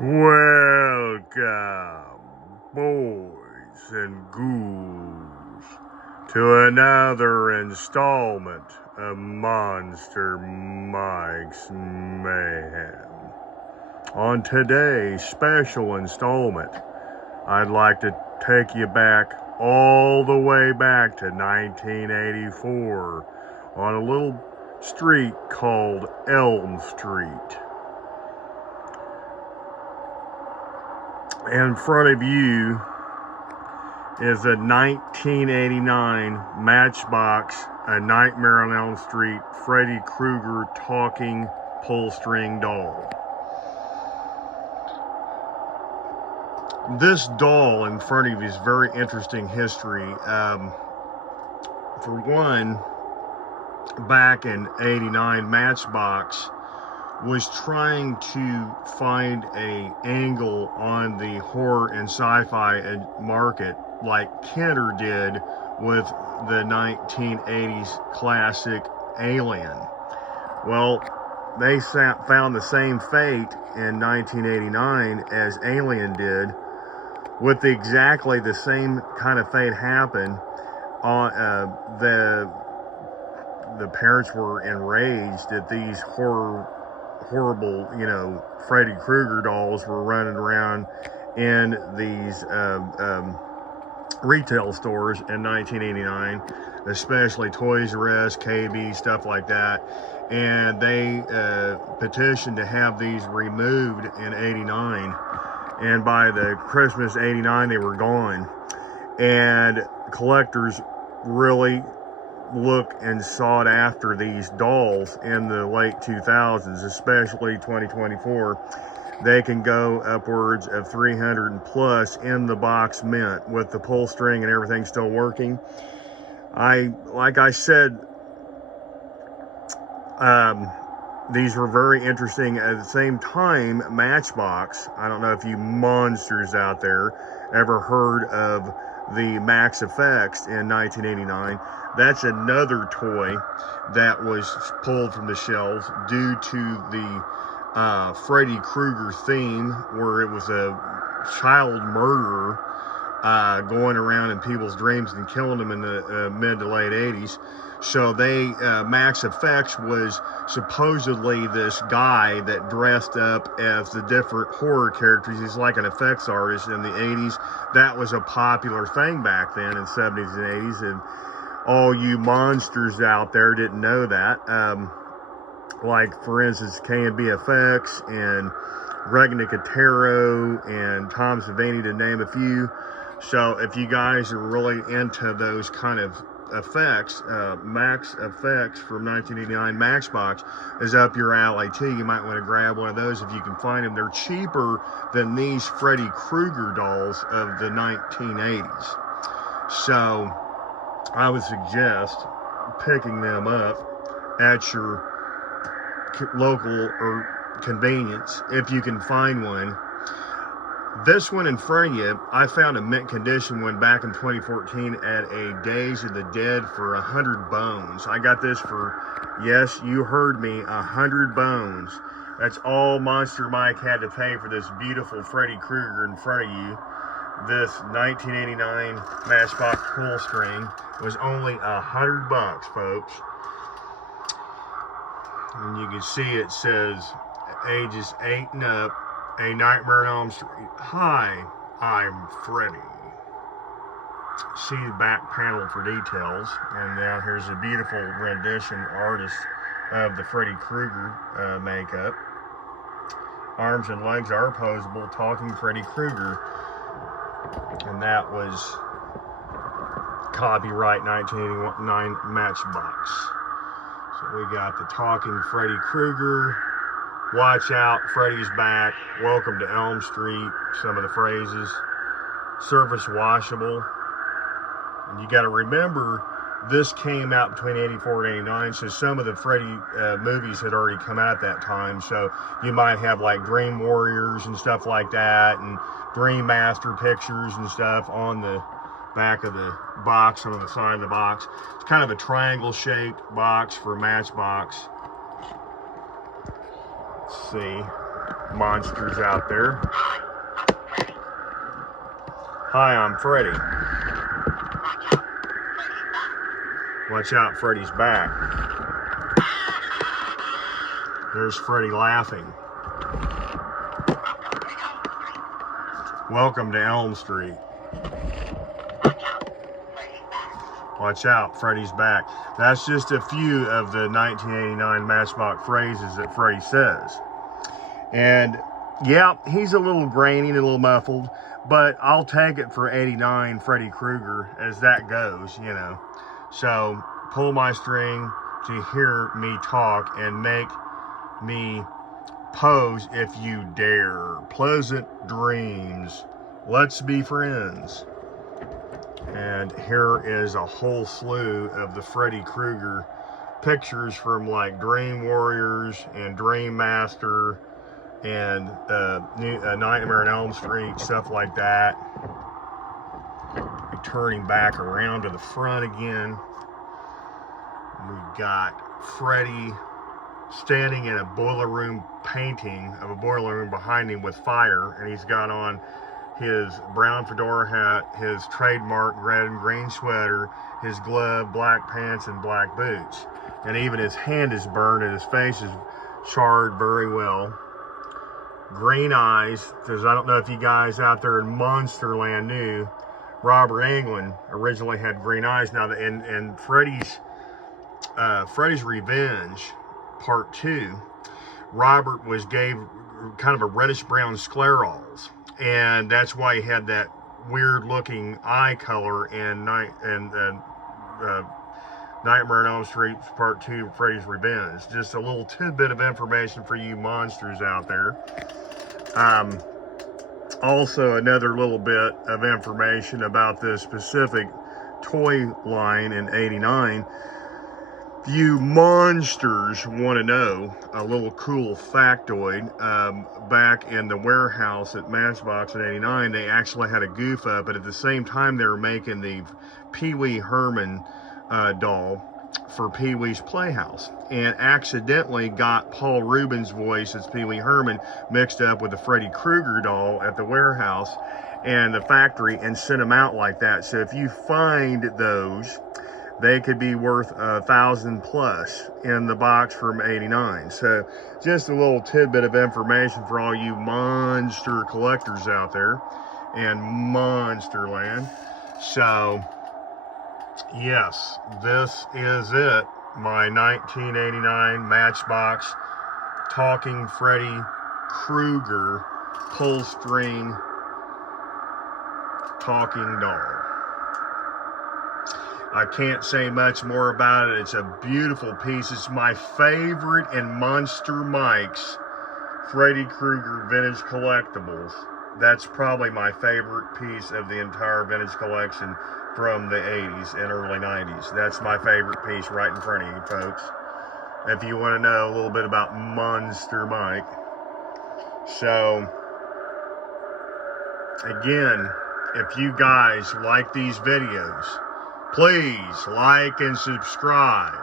Welcome, boys and ghouls, to another installment of Monster Mike's Mayhem. On today's special installment, I'd like to take you back all the way back to 1984 on a little street called Elm Street. In front of you is a 1989 Matchbox, A Nightmare on Elm Street, Freddy Krueger talking pull-string doll. This doll in front of you is very interesting history. For one, back in '89, Matchbox was trying to find a angle on the horror and sci-fi market like Kenner did with the 1980s classic Alien. Well, they found the same fate in 1989 as Alien did, with exactly the same kind of fate happen. The parents were enraged that these horrible, Freddy Krueger dolls were running around in these retail stores in 1989, especially Toys R Us, KB, stuff like that. And they petitioned to have these removed in '89. And by the Christmas '89, they were gone. And collectors really look and sought after these dolls in the late 2000s, especially 2024. They can go upwards of 300 plus in the box mint with the pull string and everything still working. Like I said, these were very interesting. At the same time, Matchbox, I don't know if you monsters out there ever heard of the Max Effects in 1989. That's another toy that was pulled from the shelves due to the Freddy Krueger theme, where it was a child murderer going around in people's dreams and killing them in the mid to late 80s. So Max Effects was supposedly this guy that dressed up as the different horror characters. He's like an effects artist in the 80s. That was a popular thing back then in 70s and 80s. And all you monsters out there didn't know that. Like, for instance, K&B Effects and Greg Nicotero and Tom Savini, to name a few. So if you guys are really into those kind of effects, Max Effects from 1989 Matchbox is up your alley too. You might want to grab one of those if you can find them. They're cheaper than these Freddy Krueger dolls of the 1980s. So I would suggest picking them up at your local or convenience if you can find one. This one in front of you, I found a mint condition one back in 2014 at a Days of the Dead for 100 bones. I got this for, yes, you heard me, 100 bones. That's all Monster Mike had to pay for this beautiful Freddy Krueger in front of you. This 1989 Matchbox pull string was only $100, folks. And you can see it says ages 8 and up, A Nightmare on Elm Street. Hi, I'm Freddy. See the back panel for details. And now here's a beautiful rendition artist of the Freddy Krueger makeup. Arms and legs are posable, talking Freddy Krueger. And that was copyright 1989 Matchbox. So we got the talking Freddy Krueger. Watch out, Freddy's back. Welcome to Elm Street. Some of the phrases. Surface washable. And you got to remember, this came out between 84 and 89, so some of the Freddy movies had already come out at that time. So you might have like Dream Warriors and stuff like that, and Dream Master pictures and stuff on the back of the box, on the side of the box. It's kind of a triangle-shaped box for Matchbox. Let's see. monsters out there. Hi, I'm Freddy. Watch out, Freddy's back. There's Freddy laughing. Welcome to Elm Street. Watch out, Freddy's back. That's just a few of the 1989 Matchbox phrases that Freddy says. And yeah, he's a little grainy and a little muffled, but I'll take it for 89 Freddy Krueger as that goes, you know. So pull my string to hear me talk and make me pose if you dare. Pleasant dreams. Let's be friends. And here is a whole slew of the Freddy Krueger pictures from like Dream Warriors and Dream Master and Nightmare on Elm Street, stuff like that. Turning back around to the front again. We've got Freddy standing in a boiler room painting of a boiler room behind him with fire, and he's got on his brown fedora hat, his trademark red and green sweater, his glove, black pants, and black boots. And even his hand is burned and his face is charred very well. Green eyes, because I don't know if you guys out there in Monsterland knew, Robert Englund originally had green eyes. Now, in Freddy's Revenge, Part 2, Robert gave kind of a reddish-brown sclerals, and that's why he had that weird-looking eye color in Nightmare on Elm Street Part 2, Freddy's Revenge. Just a little tidbit of information for you monsters out there. Also, another little bit of information about this specific toy line in '89. If you monsters want to know a little cool factoid, back in the warehouse at Matchbox in '89, they actually had a goof up, but at the same time they were making the Pee Wee Herman doll for Pee Wee's Playhouse, and accidentally got Paul Rubin's voice as Pee Wee Herman mixed up with the Freddy Krueger doll at the warehouse and the factory, and sent them out like that. So if you find those, they could be worth $1,000+ in the box from '89. So just a little tidbit of information for all you monster collectors out there in Monsterland. So yes, this is it. My 1989 Matchbox talking Freddy Krueger pull string talking doll. I can't say much more about it. It's a beautiful piece. It's my favorite in Monster Mike's Freddy Krueger Vintage Collectibles. That's probably my favorite piece of the entire vintage collection from the 80s and early 90s. That's my favorite piece right in front of you, folks. If you want to know a little bit about Monster Mike. So, again, if you guys like these videos, please like and subscribe.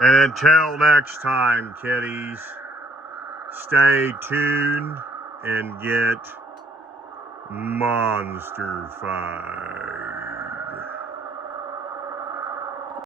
And until next time, kiddies, stay tuned and get monster-fied.